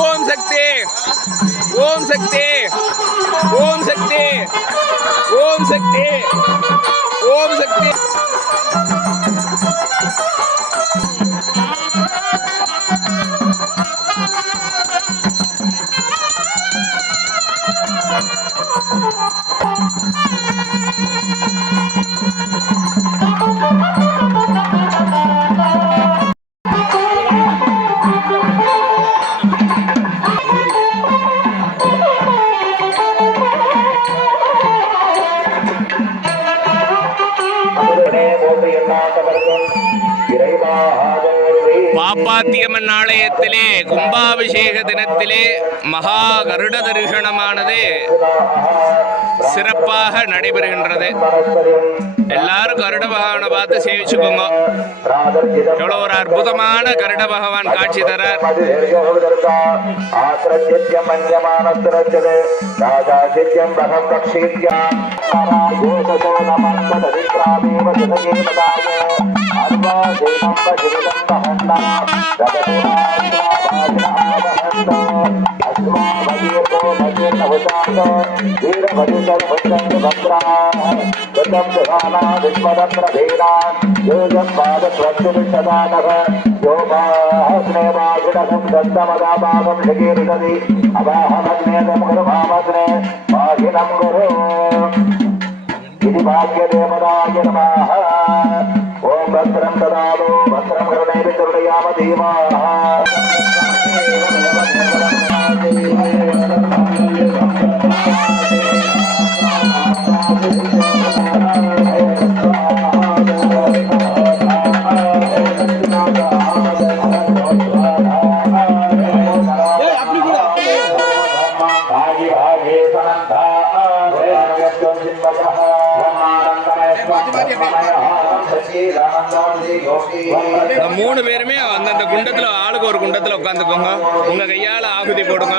ஓம் சக்தி ஓம் சக்தி ஓம் சக்தி ஓம் சக்தி ஓம் சக்தி. பாப்பாத்தியம்மன் ஆலயத்திலே கும்பாபிஷேக தினத்திலே மகா கருட தரிசனமானது சிறப்பாக நடைபெறுகின்றது. எல்லாரும் கருட பகவானை பார்த்து சேவிச்சுக்கோங்க. எவ்வளோ ஒரு அற்புதமான கருட பகவான் காட்சி தரார். भाग्यदेवदाय नमः। ओम भद्रं ददातु भद्रं कर्णेभिः कर्णयाम धीमः। மூணு பேருமே அந்தந்த குண்டத்துல ஆளுக்கு ஒரு குண்டத்துல உட்காந்துக்கோங்க. உங்க கையால ஆகுதி போடுங்க.